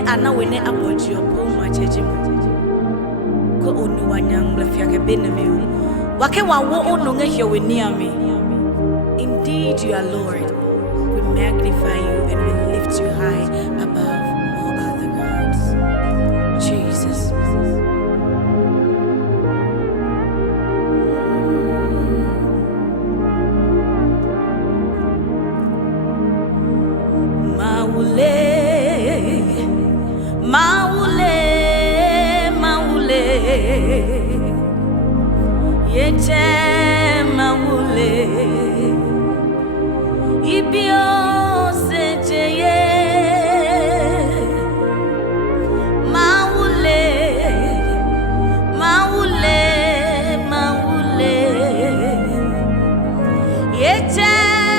ana wene aboji opo machejimu ko onu wanyam lafia ke bename wake wawo onu ngehye weni ame. Indeed you are Lord, we magnify you and we lift you high above all other gods. Jesus. Maule, yeche maule, ibio sejeye, maule, yeche.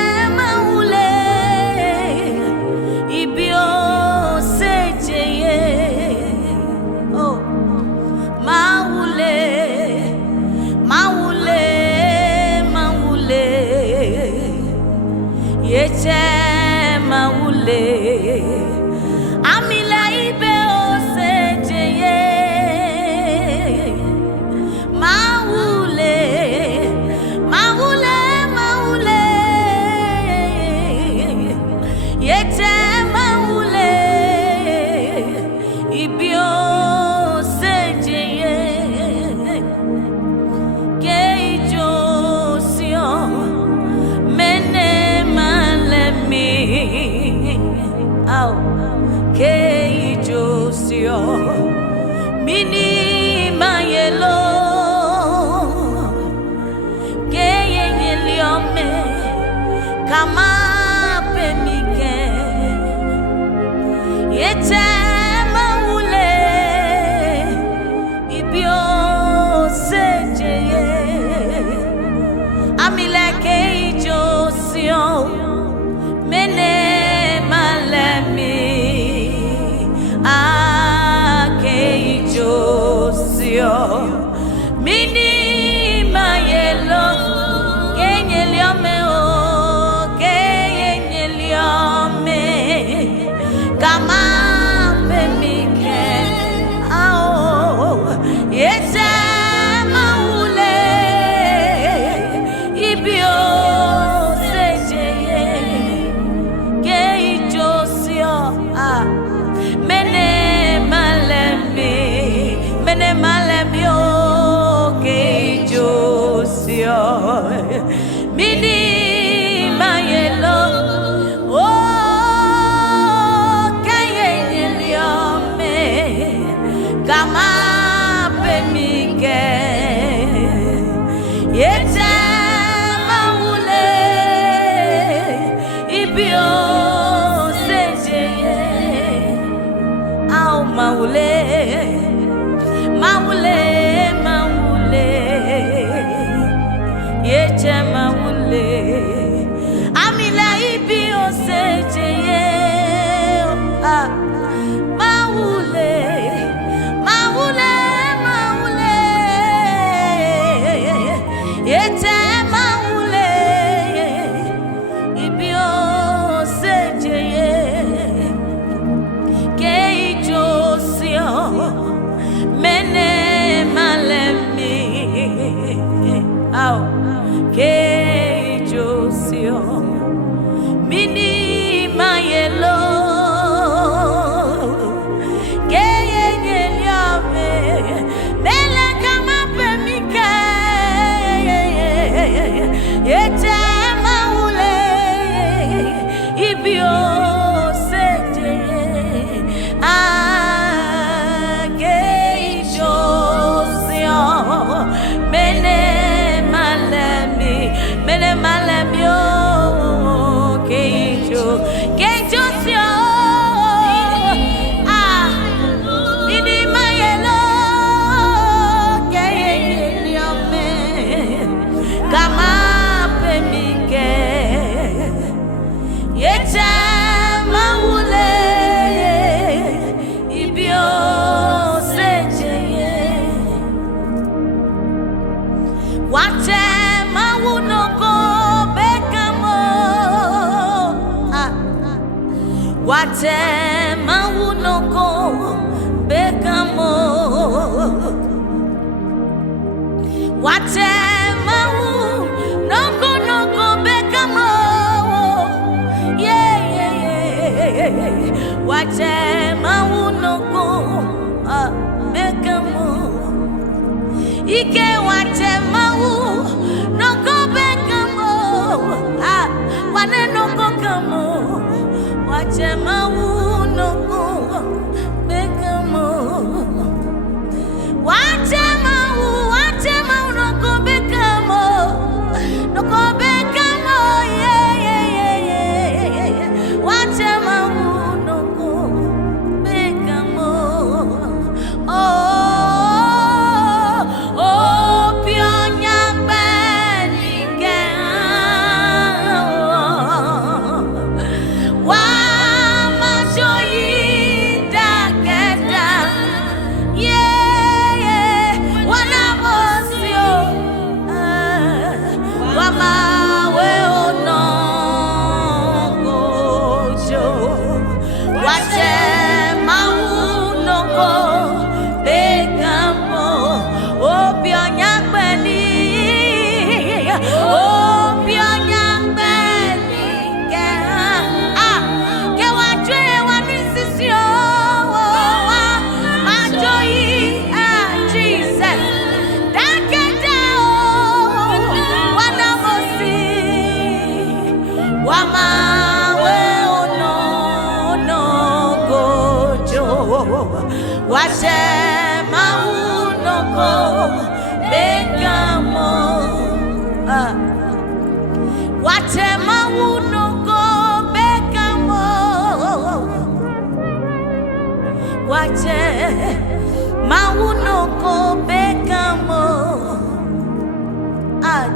Amila ibe osejeye maule yete maule ibi osejeye kejo sio mene malemi. Ke Josio mini mayelo ke yeliome kama pemike yete maule ibio sejeye amile ke Josio mene mini mayelo kenyeliome o kenyeliome kama pemike ao yete maule ibio sejeye keijosio mene malemi o keijosio mini mayelo o kenyeliome kama pemike yete maule ibio sejeye au maule yeche maule amila ibi osejeye maule yeche maule ibi osejeye keijosio mene malemi ke Josio mini mayelo ke yeliame bele kama pemike yete maule ibio sejeye ke Josio mene malemi o kejo sio mini mayelo keyeliome kama pemike yete maule ibio sejeye wate Wate mawunoko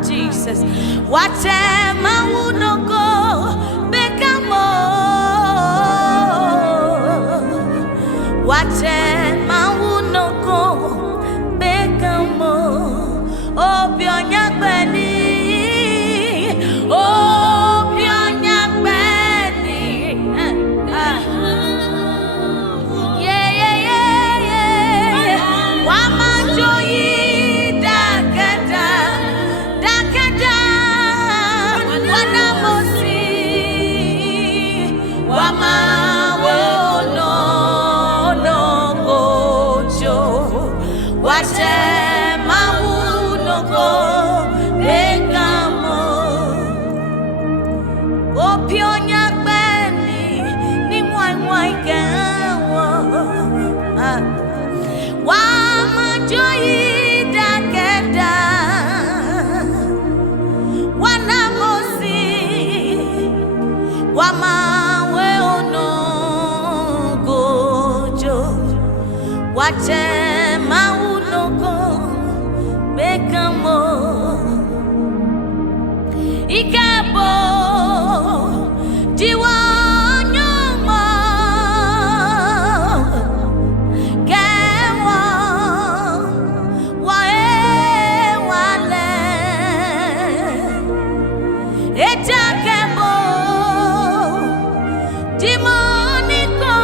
Jesus, what am I no go bekamo? What am I no go bekamo? Oh, Bionya Benny, oh, Bionya Benny, yeah, yeah, yeah, yeah. Wama joy. What am I no go bekamo? Ikabo diwanyoma kewa wale etakebo dimoniko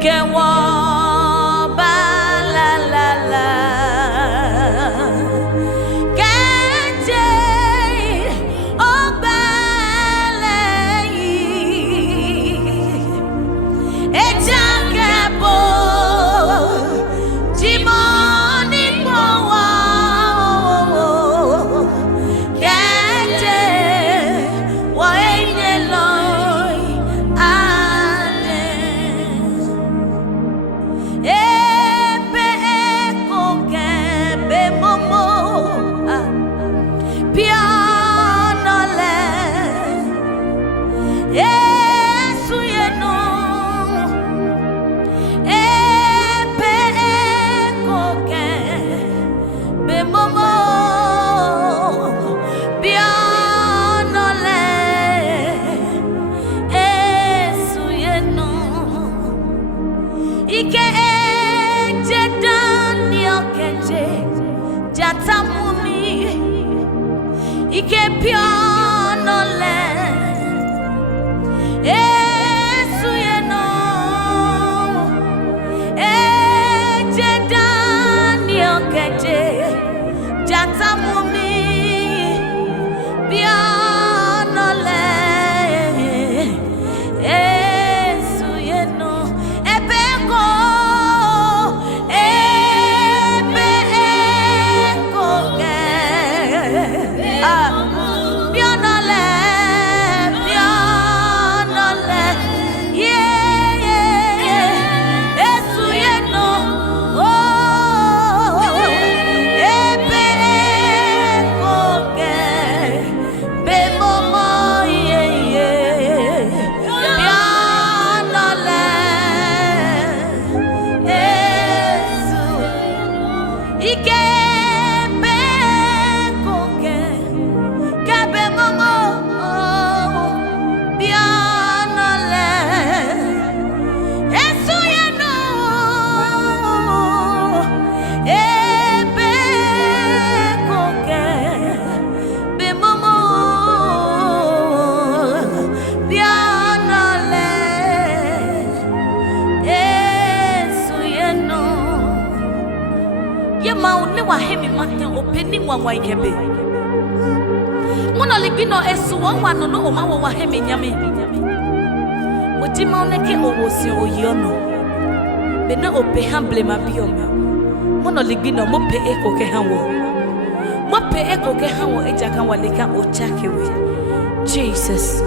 Can walk, ba la la la. Ike piano le Esu yeno Eje Daniel keje Jata mumi piano le Esu yeno Ebeko Wa ikebe mona libino esu wa no o ma wa hemi nyame mutima oneke owosi oyono be na ope humble ma bioma mona libino mo pe eko ke hawo mo pe eko ke hawo eja kan waleka o chakewe Jesus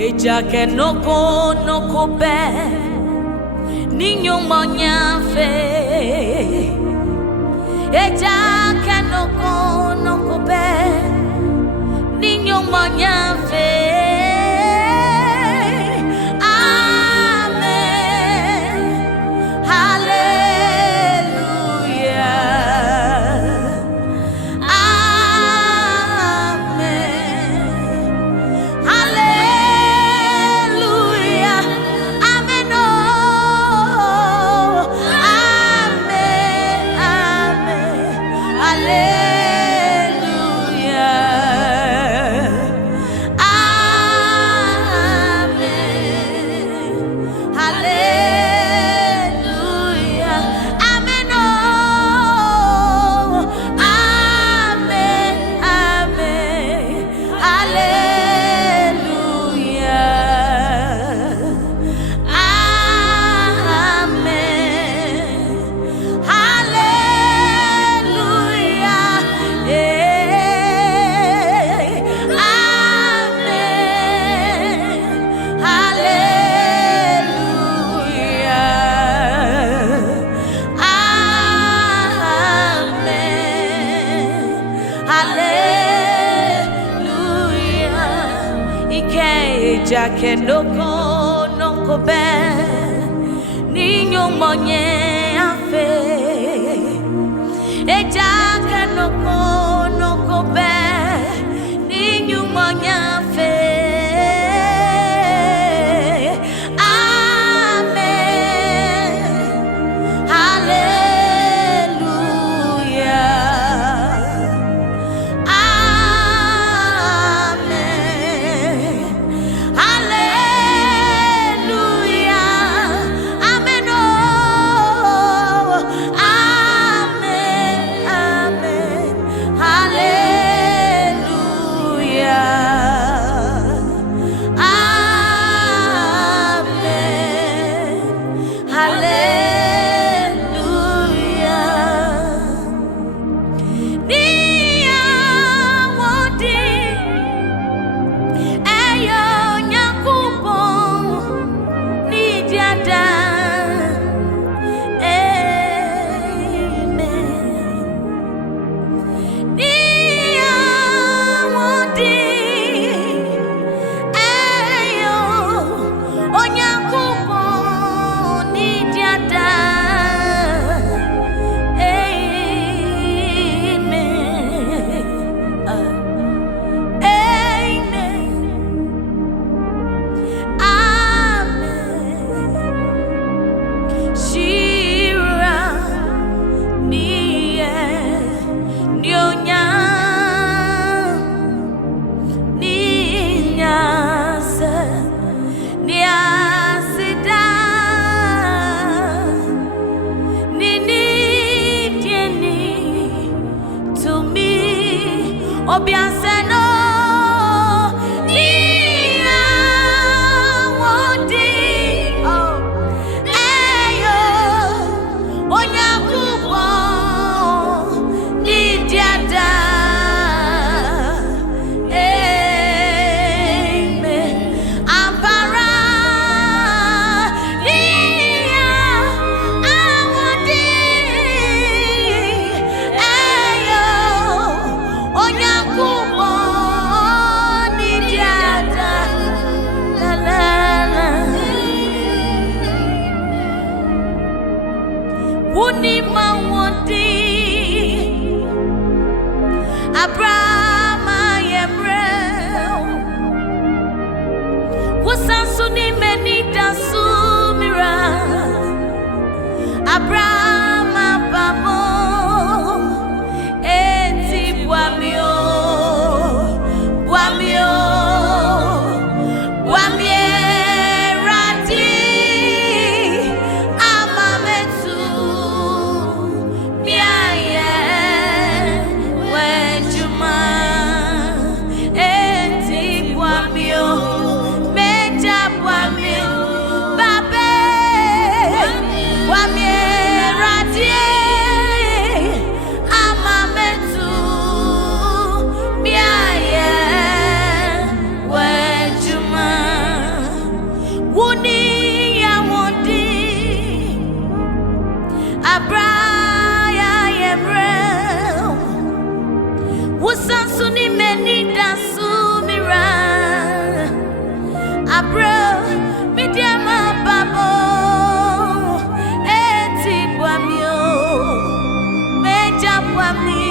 Eja que no be niño moña fe Eja que no be niño moña fe Amen Hallelujah Eja que no be niño moñe afe Eja que no be niño moñe afe Amen Hallelujah Hallelujah, amen. Oh. Obianseno Nia Wodi Oh Eyo Onyakubo Nidiada Amen Ampara Nia Awodi Eyo Onyakubo Nidiada La la la Unima Wodi Abrahama Yemrel Wasansuni Menida Sumira Abrahama Babo Eti Bwamio Bwamio Bwamie Radi Amametu Miaye Wejuma Eti Bwamio Meja Bwamio Babe Bwamie Radi Amametu Miaye Wejuma Wuni ya Wodi Abraya Yemrel Wusansuni Menida Sumira Abra Midiama Babo Eti Bwamio Meja Bwami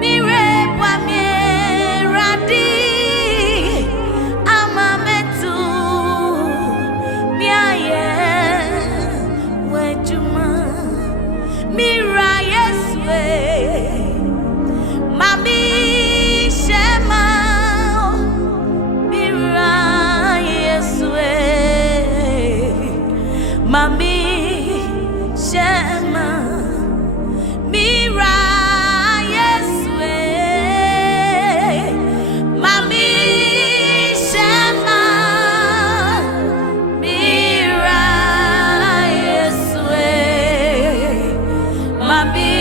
Mire Bwamie Radi Amametu Miaye Wejuma Mira Yeswe Mami Shema Mira Yeswe Mami Shema Mira Yeswe Mami Shema Mira Yeswe Mami